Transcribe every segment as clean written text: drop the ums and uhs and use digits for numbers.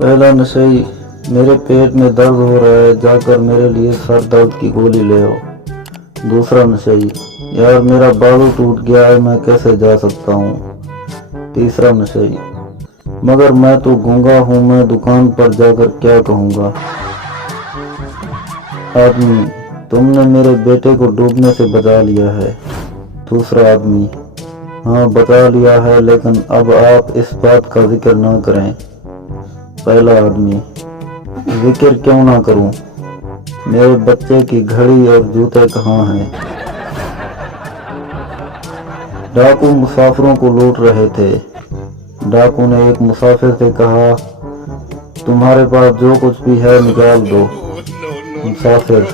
पहला नशेई, मेरे पेट में दर्द हो रहा है, जाकर मेरे लिए सर दर्द की गोली ले आओ। दूसरा नशेई, यार मेरा बाजू टूट गया है, मैं कैसे जा सकता हूँ। तीसरा नशेई, मगर मैं तो गूंगा हूँ, मैं दुकान पर जाकर क्या कहूँगा। आदमी, तुमने मेरे बेटे को डूबने से बचा लिया है। दूसरा आदमी, हाँ बचा लिया है, लेकिन अब आप इस बात का जिक्र ना करें। पहला आदमी, जिक्र क्यों ना करूं, मेरे बच्चे की घड़ी और जूते कहाँ हैं। डाकू मुसाफिरों को लूट रहे थे। डाकू ने एक मुसाफिर से कहा, तुम्हारे पास जो कुछ भी है निकाल दो। मुसाफिर,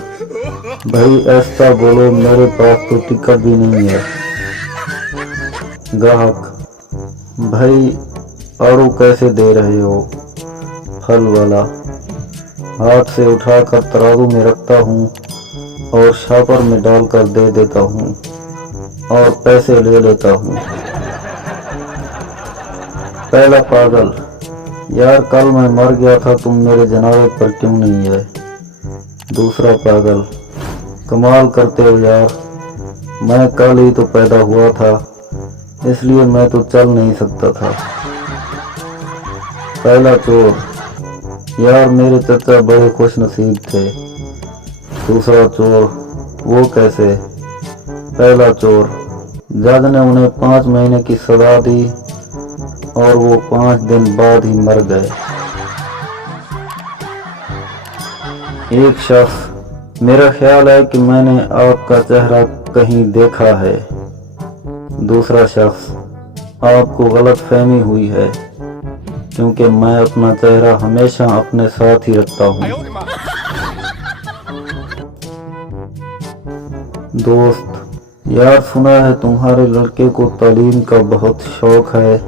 भाई ऐसा बोलो, मेरे पास तो टिकट भी नहीं है। ग्राहक, भाई आड़ू कैसे दे रहे हो। फल वाला, हाथ से उठाकर तराजू में रखता हूँ और शापर में डालकर दे देता हूँ और पैसे ले लेता हूँ। पहला पागल, यार कल मैं मर गया था, तुम मेरे जनाजे पर क्यों नहीं है। दूसरा पागल, कमाल करते हो यार, मैं कल ही तो पैदा हुआ था, इसलिए मैं तो चल नहीं सकता था। पहला चोर, यार मेरे चाचा बड़े खुश नसीब थे। दूसरा चोर, वो कैसे। पहला चोर, जज ने उन्हें 5 महीने की सजा दी और वो 5 दिन बाद ही मर गए। एक शख्स, मेरा ख्याल है कि मैंने आपका चेहरा कहीं देखा है। दूसरा शख्स, आपको गलतफहमी हुई है, क्योंकि मैं अपना चेहरा हमेशा अपने साथ ही रखता हूँ। दोस्त, यार सुना है तुम्हारे लड़के को तालीम का बहुत शौक है।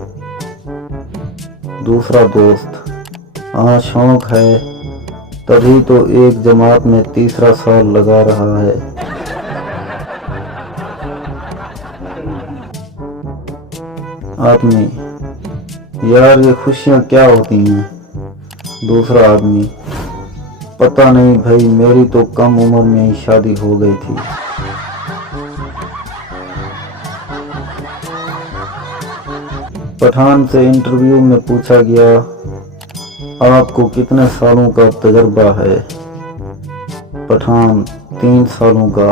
दूसरा दोस्त, हाँ शौक है, तभी तो एक जमात में तीसरा साल लगा रहा है। आदमी, यार ये खुशियाँ क्या होती हैं। दूसरा आदमी, पता नहीं भाई, मेरी तो कम उम्र में ही शादी हो गई थी। पठान से इंटरव्यू में पूछा गया, आपको कितने सालों का तजर्बा है। पठान, 3 सालों का।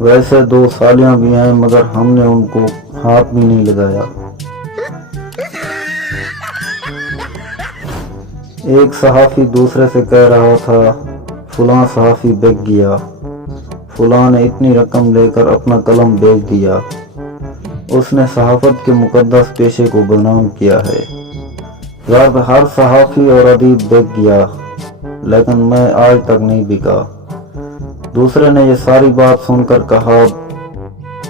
वैसे 2 सालियां भी हैं, मगर हमने उनको हाथ भी नहीं लगाया। एक सहाफ़ी दूसरे से कह रहा था, फलां सहाफ़ी बिक गया, फलां ने इतनी रकम लेकर अपना कलम बेच दिया, उसने सहाफ़त के मुक़द्दस पेशे को बदनाम किया है। यार हर सहाफ़ी और अदीब बिक गया, लेकिन मैं आज तक नहीं बिका। दूसरे ने ये सारी बात सुनकर कहा,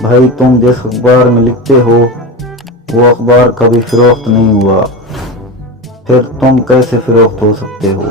भाई तुम जिस अखबार में लिखते हो वो अखबार कभी फ़रोख्त नहीं हुआ, फिर तुम कैसे फ़रोख्त हो सकते हो।